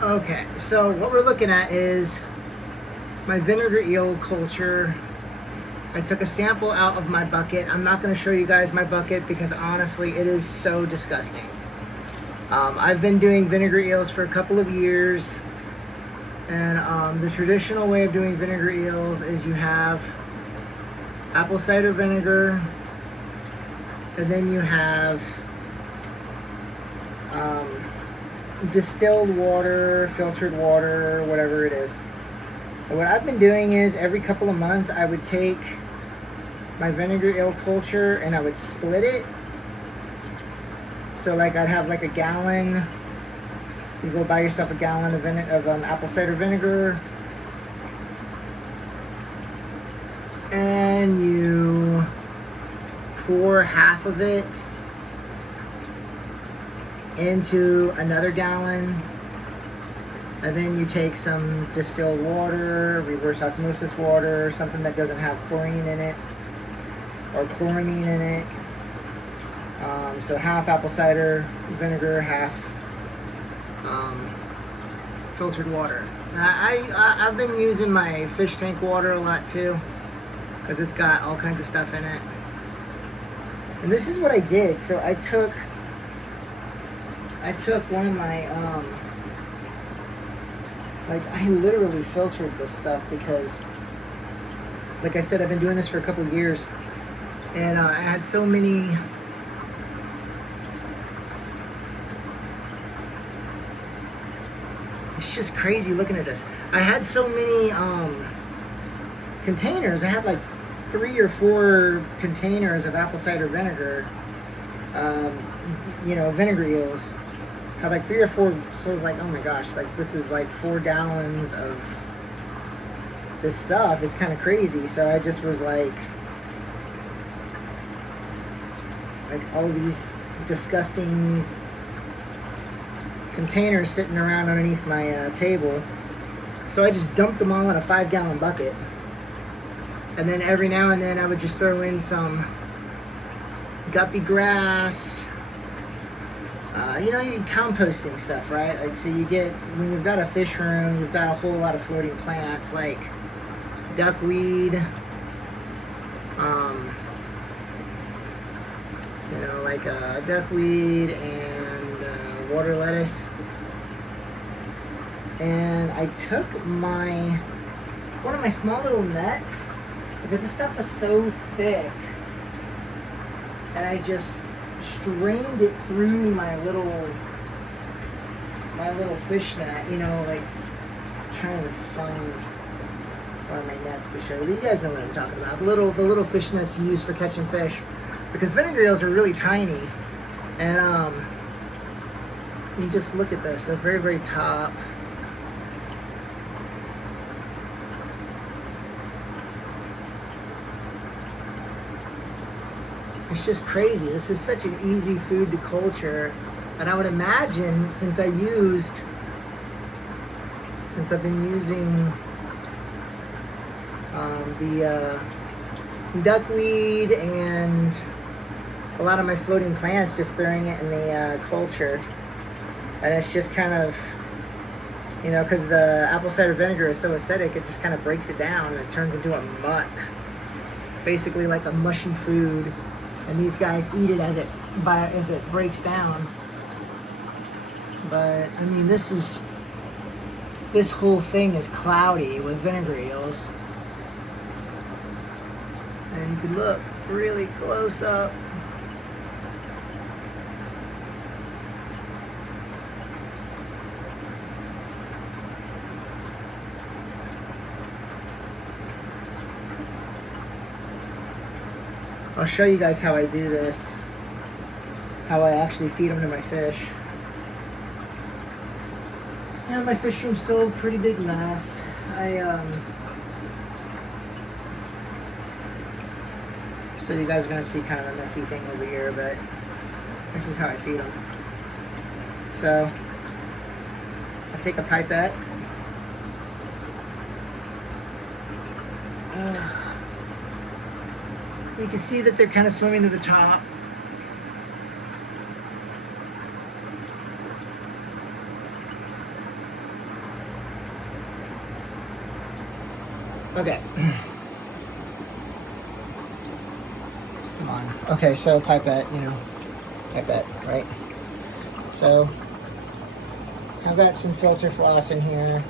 Okay, so what we're looking at is my vinegar eel culture. I took a sample out of my bucket. I'm not going to show you guys my bucket because honestly it is so disgusting. I've been doing vinegar eels for a couple of years, and the traditional way of doing vinegar eels is you have apple cider vinegar, and then you have distilled water, filtered water, whatever it is. And what I've been doing is every couple of months I would take my vinegar eel culture and I would split it. So like I'd have like a gallon. You go buy yourself a gallon of apple cider vinegar, and you pour half of it into another gallon, and then you take some distilled water, reverse osmosis water, something that doesn't have chlorine in it or chloramine in it. So half apple cider vinegar, half filtered water. I've been using my fish tank water a lot too, because it's got all kinds of stuff in it. And this is what I did. So I took one of my I literally filtered this stuff because, like I said, I've been doing this for a couple of years, and I had so many. It's just crazy looking at this. I had so many containers. I had like 3 or 4 containers of apple cider vinegar. Vinegar eels. I had like 3 or 4. So I was like, oh my gosh, like this is like 4 gallons of this stuff. It's kind of crazy. So I just was like all these disgusting containers sitting around underneath my table. So I just dumped them all in a 5-gallon bucket. And then every now and then I would just throw in some guppy grass. You composting stuff, right? Like, so you get, when you've got a fish room, you've got a whole lot of floating plants like duckweed, duckweed and water lettuce. And I took one of my small little nets, because this stuff was so thick, and I just strained it through my little fish net, trying to find one of my nets to show you. You guys know what I'm talking about. The little fish nets you use for catching fish, because vinegar eels are really tiny, and you just look at this, the very, very top. It's just crazy. This is such an easy food to culture. And I would imagine, since I've been using the duckweed and a lot of my floating plants, just throwing it in the culture. And it's just kind of, because the apple cider vinegar is so acidic, it just kind of breaks it down and it turns into a muck. Basically like a mushy food. And these guys eat it as it breaks down. But I mean, this whole thing is cloudy with vinegar eels. And you can look really close up. I'll show you guys how I do this, how I actually feed them to my fish. Yeah, my fish room's still a pretty big mess. So you guys are gonna see kind of a messy thing over here, but this is how I feed them. So I take a pipette. You can see that they're kind of swimming to the top. Okay. Come on. Okay, so pipette, pipette, right? So I've got some filter floss in here.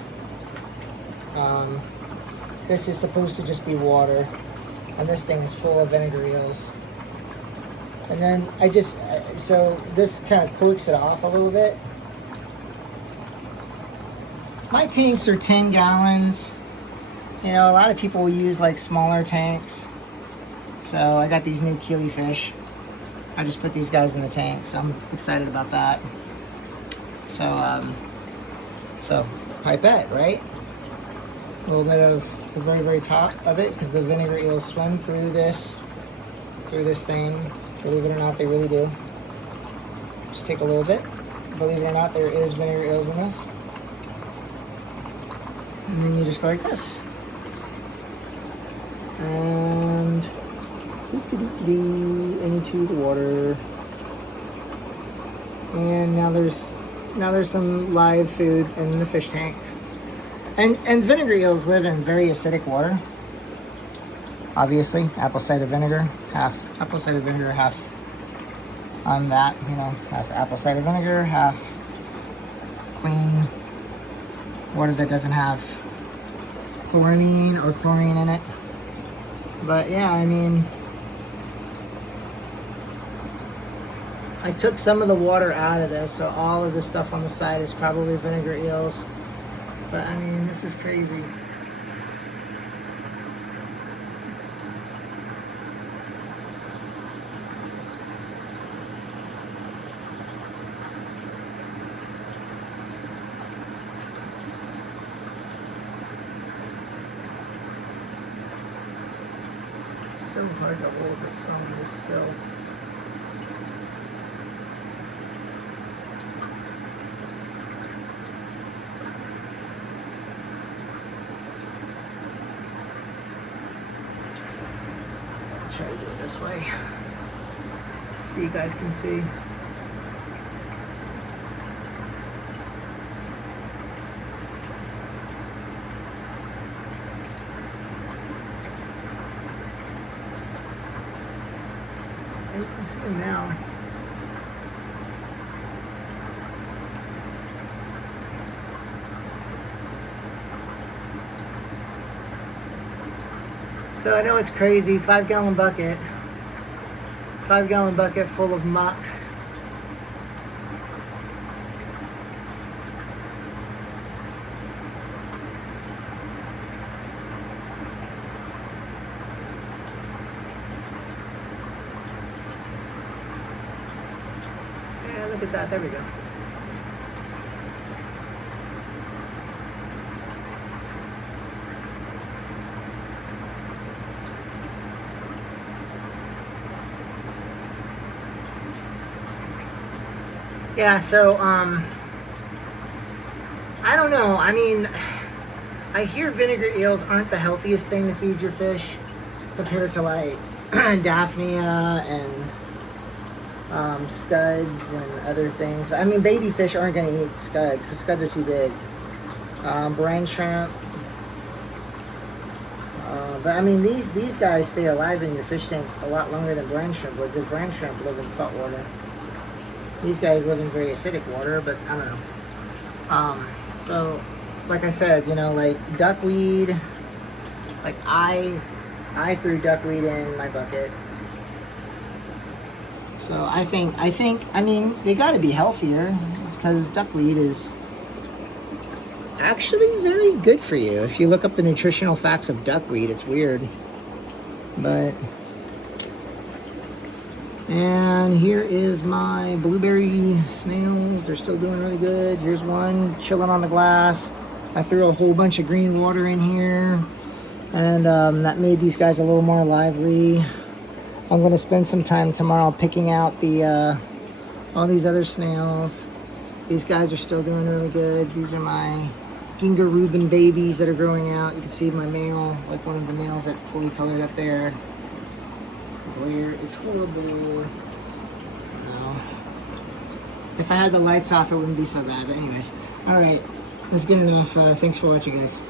This is supposed to just be water, and this thing is full of vinegar eels. And then so this kind of corks it off a little bit. My tanks are 10 gallons. A lot of people will use like smaller tanks. So I got these new keely fish. I just put these guys in the tank, so I'm excited about that. So pipette, right? A little bit of the very, very top of it, because the vinegar eels swim through this thing. Believe it or not, they really do. Just take a little bit. Believe it or not, there is vinegar eels in this. And then you just go like this. And into the water. And now there's some live food in the fish tank. And vinegar eels live in very acidic water. Obviously, apple cider vinegar, half apple cider vinegar, half half apple cider vinegar, half clean water that doesn't have chlorine or chlorine in it. But yeah, I mean, I took some of the water out of this, so all of this stuff on the side is probably vinegar eels. But I mean, this is crazy. It's so hard to hold the phone this still. Try to do it this way so you guys can see. You can see them now. So I know it's crazy, 5-gallon bucket full of muck. Yeah, look at that, there we go. Yeah, so, I don't know. I mean, I hear vinegar eels aren't the healthiest thing to feed your fish compared to, like, Daphnia and scuds and other things. I mean, baby fish aren't going to eat scuds because scuds are too big. Brine shrimp. But, I mean, these guys stay alive in your fish tank a lot longer than brine shrimp would, because brine shrimp live in salt water. These guys live in very acidic water, but I don't know. So, like I said, like duckweed, like I threw duckweed in my bucket. So I mean, they got to be healthier, because duckweed is actually very good for you. If you look up the nutritional facts of duckweed, it's weird, but. And here is my blueberry snails. They're still doing really good. Here's one chilling on the glass. I threw a whole bunch of green water in here, and that made these guys a little more lively. I'm going to spend some time tomorrow picking out all these other snails. These guys are still doing really good. These are my Ginger Reuben babies that are growing out. You can see my male, like one of the males that fully colored up there. Glare is horrible. No. If I had the lights off, it wouldn't be so bad. But anyways, all right, that's good enough. Thanks for watching, guys.